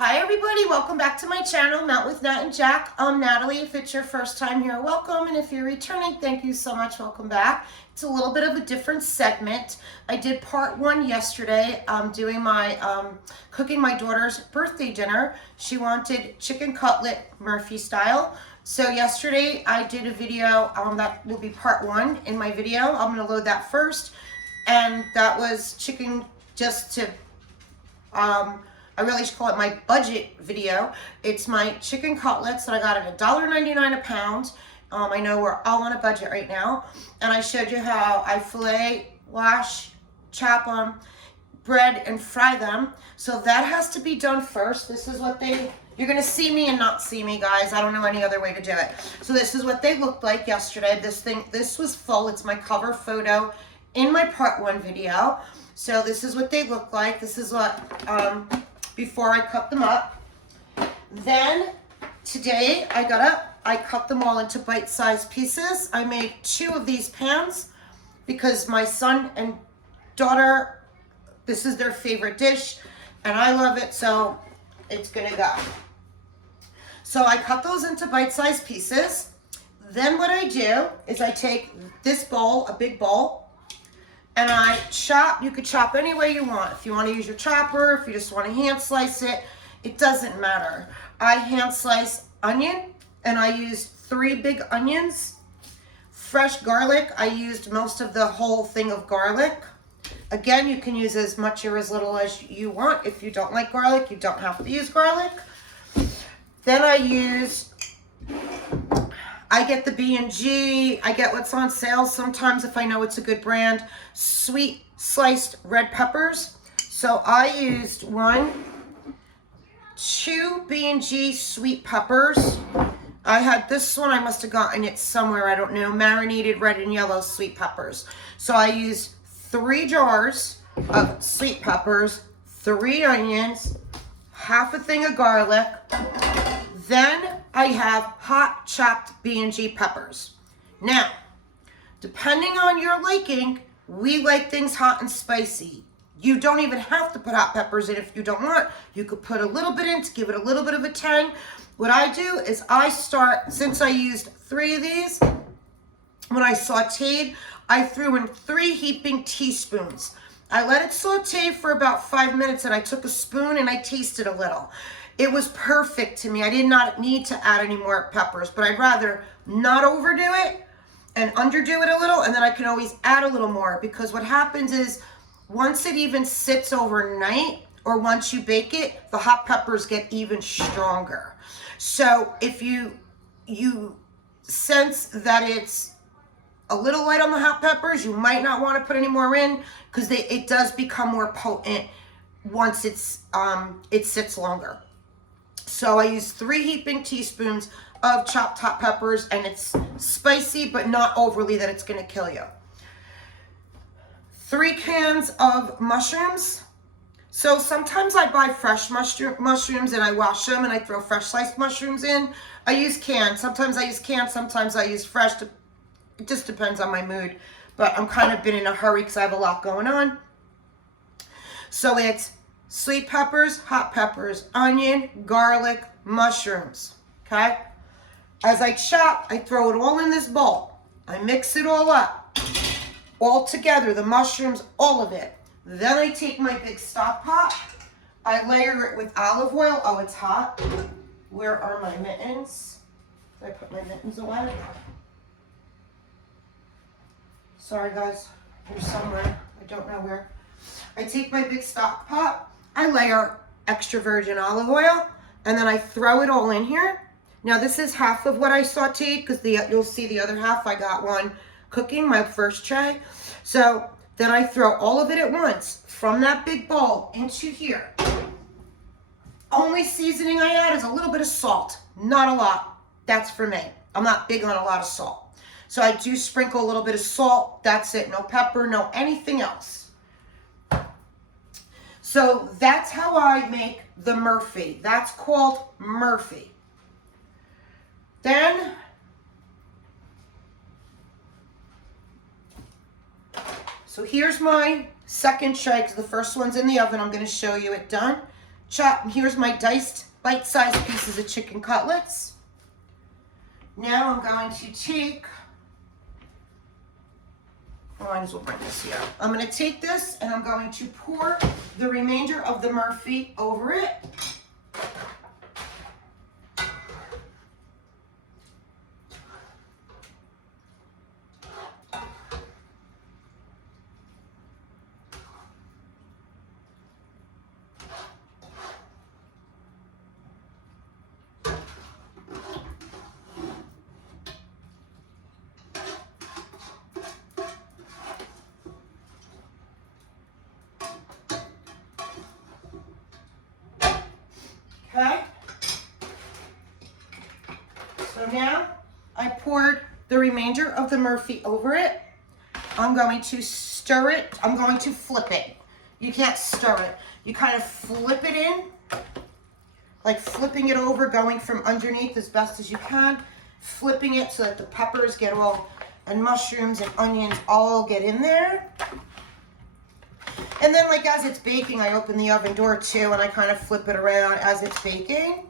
Hi everybody, welcome back to my channel, Melt with Nat and Jack. I'm Natalie. If it's your first time here, welcome, and if you're returning, thank you so much, welcome back. It's a little bit of a different segment. I did part one yesterday, doing my, cooking my daughter's birthday dinner. She wanted chicken cutlet Murphy style. So yesterday I did a video, that will be part one in my video. I'm gonna load that first, and that was chicken just to, I really should call it my budget video. It's my chicken cutlets that I got at $1.99 a pound. I know we're all on a budget right now. And I showed you how I fillet, wash, chop them, bread, and fry them. So that has to be done first. This is what you're gonna see me and not see me, guys. I don't know any other way to do it. So this is what they looked like yesterday. This was full. It's my cover photo in my part one video. So this is what they look like. This is what, before I cut them up. Then today I cut them all into bite-sized pieces. I made 2 of these pans because my son and daughter, this is their favorite dish and I love it, so it's gonna go. So I cut those into bite-sized pieces. Then what I do is I take this bowl, a big bowl, and I chop. You could chop any way you want. If you want to use your chopper, if you just want to hand slice it, it doesn't matter. I hand slice onion, and I used 3 big onions. Fresh garlic, I used most of the whole thing of garlic. Again, you can use as much or as little as you want. If you don't like garlic, you don't have to use garlic. Then I get the B&G, I get what's on sale sometimes if I know it's a good brand, sweet sliced red peppers. So I used 2 B&G sweet peppers. I had this one, I must have gotten it somewhere, I don't know, marinated red and yellow sweet peppers. So I used 3 jars of sweet peppers, 3 onions, half a thing of garlic. Then I have hot chopped B&G peppers. Now, depending on your liking, we like things hot and spicy. You don't even have to put hot peppers in if you don't want. You could put a little bit in to give it a little bit of a tang. What I do is since I used 3 of these, when I sauteed, I threw in 3 heaping teaspoons. I let it saute for about 5 minutes and I took a spoon and I tasted a little. It was perfect to me. I did not need to add any more peppers, but I'd rather not overdo it and underdo it a little, and then I can always add a little more, because what happens is once it even sits overnight or once you bake it, the hot peppers get even stronger. So if you sense that it's a little light on the hot peppers, you might not want to put any more in, because it does become more potent once it sits longer. So I use 3 heaping teaspoons of chopped hot peppers, and it's spicy, but not overly that it's gonna kill you. 3 cans of mushrooms. So sometimes I buy fresh mushrooms and I wash them and I throw fresh sliced mushrooms in. I use canned. Sometimes I use canned, sometimes I use fresh. It just depends on my mood. But I'm kind of been in a hurry because I have a lot going on. So it's sweet peppers, hot peppers, onion, garlic, mushrooms, okay? As I chop, I throw it all in this bowl. I mix it all up, all together, the mushrooms, all of it. Then I take my big stock pot, I layer it with olive oil. Oh, it's hot. Where are my mittens? Did I put my mittens away? Sorry guys, they're somewhere, I don't know where. I take my big stock pot, I layer extra virgin olive oil, and then I throw it all in here. Now this is half of what I sauteed, because you'll see the other half, I got one cooking, my first tray. So then I throw all of it at once from that big bowl into here. Only seasoning I add is a little bit of salt, not a lot. That's for me. I'm not big on a lot of salt. So I do sprinkle a little bit of salt, that's it, no pepper, no anything else. So that's how I make the Murphy. That's called Murphy. Then, so here's my second tray, because the first one's in the oven. I'm going to show you it done. Here's my diced bite-sized pieces of chicken cutlets. Now I'm going to take, I might as well bring this here. I'm going to take this and I'm going to pour the remainder of the Murphy over it. Okay, so now I poured the remainder of the Murphy over it. I'm going to stir it. I'm going to flip it. You can't stir it. You kind of flip it in, like flipping it over, going from underneath as best as you can, flipping it so that the peppers get all, and mushrooms and onions all get in there. And then, like, as it's baking, I open the oven door too, and I kind of flip it around as it's baking.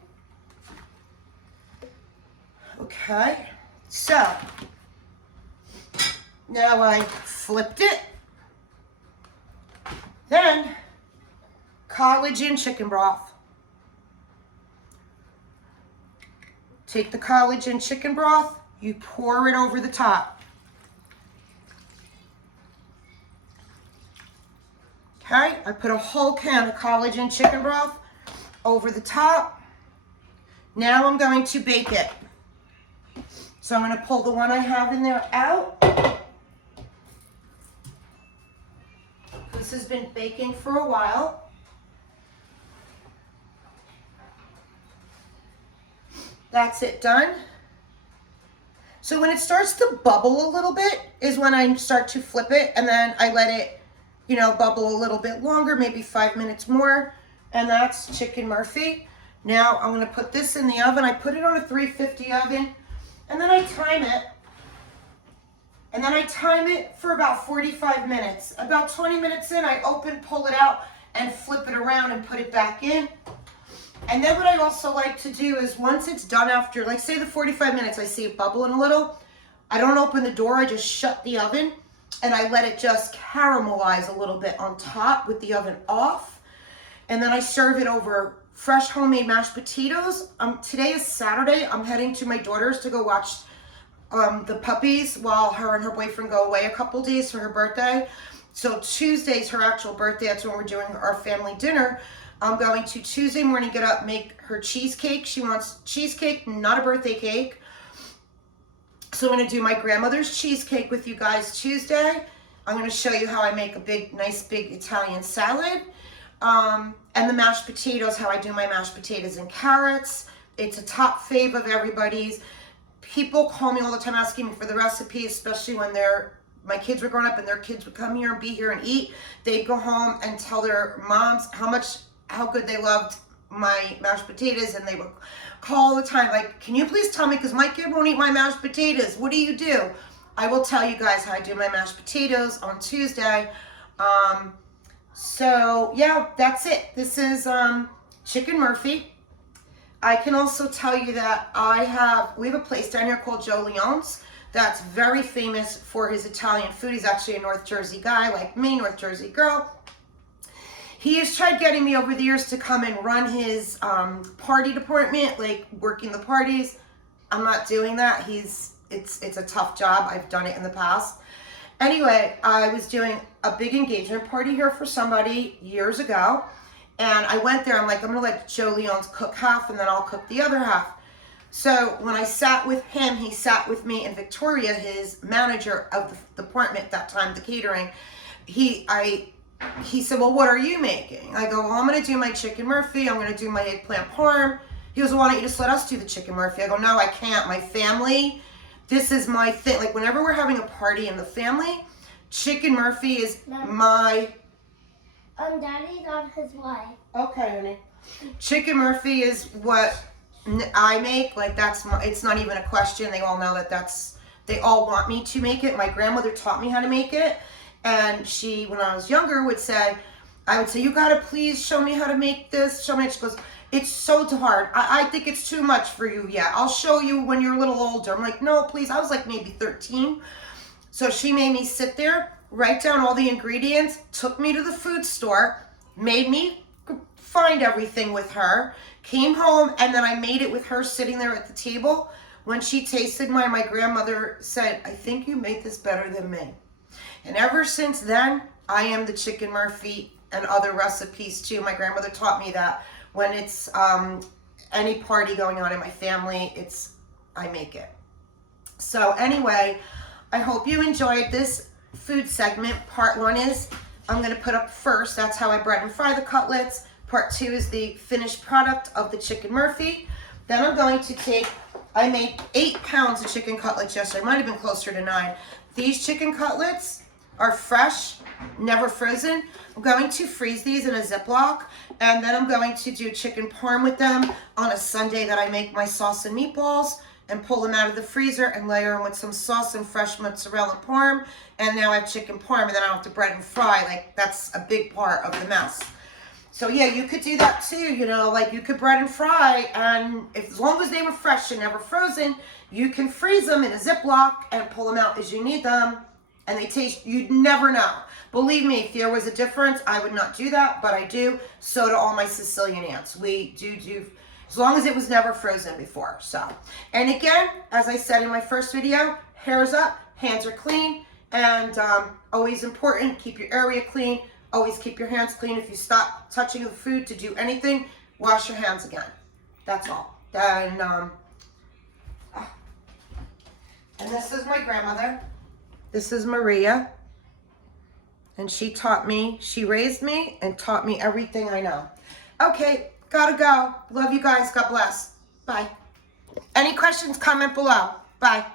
Okay, so now I flipped it. Then, collagen chicken broth. Take the collagen chicken broth, you pour it over the top. Okay, I put a whole can of collagen chicken broth over the top. Now I'm going to bake it. So I'm going to pull the one I have in there out. This has been baking for a while. That's it done. So when it starts to bubble a little bit is when I start to flip it, and then I let it, you know, bubble a little bit longer, maybe 5 minutes more, and that's Chicken Murphy. Now I'm gonna put this in the oven. I put it on a 350 oven, and then I time it. And then I time it for about 45 minutes. About 20 minutes in, I pull it out, and flip it around and put it back in. And then what I also like to do is once it's done after, like say the 45 minutes, I see it bubbling a little, I don't open the door, I just shut the oven. And I let it just caramelize a little bit on top with the oven off. And then I serve it over fresh homemade mashed potatoes. Today is Saturday. I'm heading to my daughter's to go watch the puppies while her and her boyfriend go away a couple days for her birthday. So Tuesday's her actual birthday. That's when we're doing our family dinner. I'm going to Tuesday morning get up, make her cheesecake. She wants cheesecake, not a birthday cake. So I'm going to do my grandmother's cheesecake with you guys Tuesday. I'm going to show you how I make a nice big Italian salad. And the mashed potatoes, how I do my mashed potatoes and carrots. It's a top fave of everybody's. People call me all the time asking me for the recipe, especially when my kids were growing up and their kids would come here and be here and eat. They'd go home and tell their moms how good they loved my mashed potatoes, and they would call all the time like, can you please tell me, because my kid won't eat my mashed potatoes. What do you do? I will tell you guys how I do my mashed potatoes on Tuesday. So yeah, that's it. This is Chicken Murphy. I can also tell you that we have a place down here called Joe Leone's that's very famous for his Italian food. He's actually a North Jersey guy like me, North Jersey girl. He has tried getting me over the years to come and run his party department, like working the parties. I'm not doing that. It's a tough job. I've done it in the past. Anyway, I was doing a big engagement party here for somebody years ago, and I went there. I'm like, I'm gonna let Joe Leone's cook half, and then I'll cook the other half. So when I sat with him, he sat with me and Victoria, his manager of the department at that time, the catering. He said, well, what are you making? I go, well, I'm going to do my Chicken Murphy. I'm going to do my eggplant parm. He goes, well, why don't you just let us do the Chicken Murphy? I go, no, I can't. My family, this is my thing. Like, whenever we're having a party in the family, Chicken Murphy is my... Daddy's on his way. Okay, honey. Chicken Murphy is what I make. Like, it's not even a question. They all know they all want me to make it. My grandmother taught me how to make it. And she, when I was younger, would say, I would say, you gotta please show me how to make this. Show me. She goes, it's so hard. I think it's too much for you. Yeah, I'll show you when you're a little older. I'm like, no, please. I was like maybe 13. So she made me sit there, write down all the ingredients, took me to the food store, made me find everything with her, came home, and then I made it with her sitting there at the table. When she tasted mine, my grandmother said, I think you made this better than me. And ever since then, I am the Chicken Murphy and other recipes too. My grandmother taught me that when it's any party going on in my family, I make it. So anyway, I hope you enjoyed this food segment. Part 1 is I'm going to put up first. That's how I bread and fry the cutlets. Part 2 is the finished product of the Chicken Murphy. Then I'm going to take, I made 8 pounds of chicken cutlets yesterday. Might have been closer to 9. These chicken cutlets are fresh, never frozen. I'm going to freeze these in a Ziploc, and then I'm going to do chicken parm with them on a Sunday that I make my sauce and meatballs, and pull them out of the freezer and layer them with some sauce and fresh mozzarella and parm. And now I have chicken parm, and then I don't have to bread and fry. Like, that's a big part of the mess. So yeah, you could do that too, you know, like you could bread and fry, and as long as they were fresh and never frozen, you can freeze them in a Ziploc and pull them out as you need them, and they taste, you'd never know. Believe me, if there was a difference, I would not do that, but I do. So do all my Sicilian aunts. We do, as long as it was never frozen before. So, and again, as I said in my first video, hair's up, hands are clean, and always important, keep your area clean. Always keep your hands clean. If you stop touching the food to do anything, wash your hands again. That's all. And this is my grandmother. This is Maria. And she taught me, she raised me and taught me everything I know. Okay, gotta go. Love you guys. God bless. Bye. Any questions, comment below. Bye.